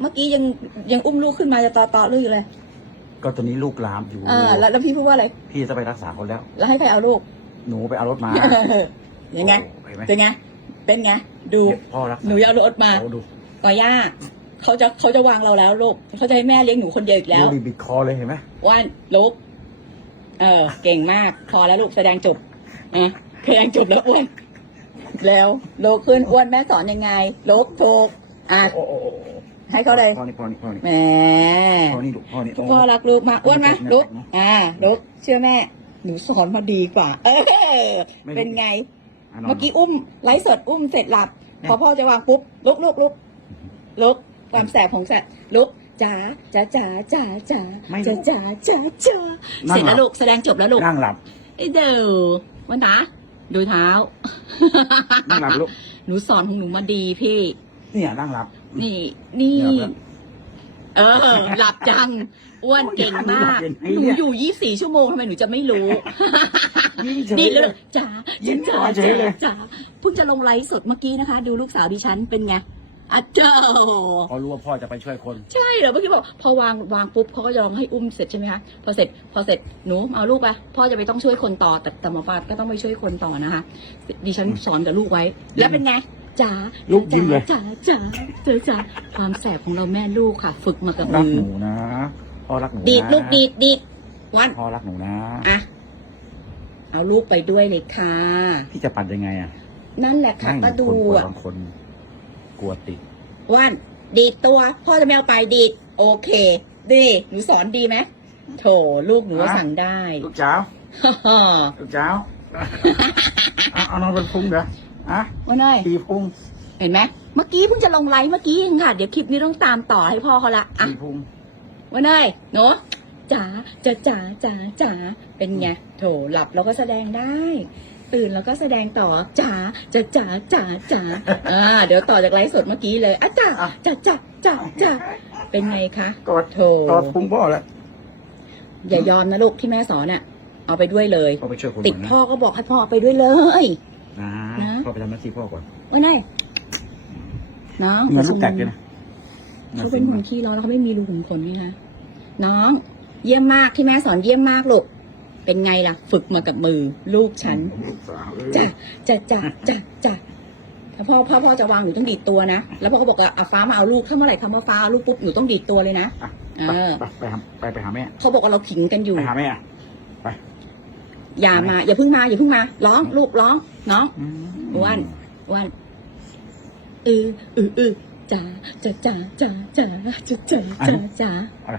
เมื่อกี้ยังยังอุ้มลูกขึ้นมาจะต่อต่อลูกอยู่เลยก็ตอนนี้ลูกลามอยู่อ่าแล้วแล้วพี่พูดว่าอะไรพี่จะไปรักษาคนแล้ว แล้วให้ใครเอาลูกหนูไปเอารถมายังไงโอ้เห็นไหมเป็นไงเป็นไงดู เดี๋ยวพ่อรักษาหนูเอารถมาเอาดูก่อย่าเขาจะเขาจะวางเราแล้วลูกเขาจะให้แม่เลี้ยงหนูคนเดียวอีกแล้ว ดูดิบิดคอเลยเห็นไหมว่านลูกเออ เก่งมาก พอแล้วลูกแสดงจบอะแสดงจบแล้วอ้วนแล้วลูกขึ้นอ้วนแม่สอนยังไงลูกถูกอะ โอ้โอ้โอ้โอ้ ให้เขาเลย พ่อนี่พ่อนี่พ่อนี่แหมพ่อนี่ลูกพ่อนี่พ่อรักลูกมากอ้วนไหมไม่ลูกไม่อ่าลูกเชื่อแม่ หนูสอนมาดีกว่า เออไม่เป็นไงะนนเมื่อกี้อุ้มไลฟ์สดอุ้มเสร็จหลับ พอพ่อจะวางปุ๊บลุกลุกลุกลุกความแสบของแสบลุกจ๋าจ๋าจ๋าจ๋าจ๋าไม่จ๋าจ๋าจ๋าจ๋านั่งเสร็จแล้วหลับลูกแสดงจบแล้วลูกนั่งหลับไอ้เด้อวันตาดูเท้านั่งหลับลูกหนูสอนของหนูมาดีพี่ เนี่ยนั่งหลับ นี่นี่หลับแล้วเออ หลับจัง อ้วนเก่งมาก หนูอยู่ยี่สี่ชั่วโมงทำไมหนูจะไม่รู้ดีเลยจ๋ายิ้มจ๋าเฉยเลย จ๋าเพิ่งจะลงไลฟ์สดเมื่อกี้นะคะ ดูลูกสาวดิฉันเป็นไงอะเจ้าพอรู้ว่าพ่อจะไปช่วยคน ใช่เหรอเมื่อกี้บอกพอวางวางปุ๊บเขาก็ยองให้อุ้มเสร็จใช่ไหมคะพอเสร็จพอเสร็จหนูเอาลูกไปพ่อจะไปต้องช่วยคนต่อแต่แต่หมอปลาก็ต้องไปช่วยคนต่อนะคะดิฉันสอนกับลูกไว้ แล้วเป็นไง จ๋าลูกยิ้มเลย จ๋าจ๋าจ๋าจ๋าความแสบของเราแม่ลูกค่ะ ฝึกมากับรักมือหนูนะพ่อรักหนูนะดีดลูกดีดดีดวันพ่อรักหนูนะอะเอาลูกไปด้วยเลยค่ะ พี่จะปั่นยังไงอะนั่นแหละค่ะนั่งอก็ยู่ดูคนกลัวอะบางคน กลัวติดว่านดีดตัว พ่อจะไม่เอาไปดีดโอเค ดีหนูสอนดีไหมโถลูกหนูก็อะ สั่งได้ ลูกเจ้าฮ่าลูกเจ้า เอาเอานอนเป็นพุงเด้อ อะวันน้อยตีพุงเห็นไหมเมื่อกี้เพิ่งจะลงไลฟ์เมื่อกี้เองค่ะ เดี๋ยวคลิปนี้ต้องตามต่อให้พ่อเขาละอะตีพุงวันน้อยหนูจ๋าจ๋าจ๋าจ๋าจ๋าเป็นไงโถหลับแล้วก็แสดงได้ ตื่นแล้วก็แสดงต่อจ๋าจ๋าจ๋าจ๋าจ๋าอ่าเดี๋ยวต่อจากไลฟ์สดเมื่อกี้เลยอะจ๋าจ๋าจ๋าจ๋าจ๋าเป็นไงคะกดโถกดพุงพ่อแล้วอย่ายอมนะลูกที่แม่สอนอะเอาไปด้วยเลยพ่อไปช่วยคนติดก่อนนะพ่อก็บอกให้พ่อเอาไปด้วยเลยนะนะ พ่อไปทำหน้าที่พ่อก่อนว่าไงน้องเงินลูกแตกเลยนะเขาเป็นคนขี้ร้อนแล้วเขาไม่มีรูขุมขนนี่คะน้อง เยี่ยมมากที่แม่สอนเยี่ยมมากลูกเป็นไงล่ะ ฝึกมากับมือ ลูกฉันลูกสาวเอ้ยจ้ะจ้ะจ้ะจ้ะจ้ะถ้าพ่อพ่อพ่อจะวางหนูต้องดีดตัวนะแล้วพ่อก็บอกว่าอะฟ้ามาเอาลูกถ้าเมื่อไหร่คำว่าฟ้าเอาลูกปุ๊บหนูต้องดีดตัวเลยนะอะเอไปอไปไปหาไปไปหาแม่เขาบอกว่าเราขิงกันอยู่ไปหาแม่อะ อย่ามา อย่าเพิ่งมาอย่าเพิ่งมาร้องลูกร้องน้องอ้วนวันเออเออเออจ๋าจ๋าจ๋าจ๋าจ๋าจ๋าจ๋าจ๋าจ๋าอะไร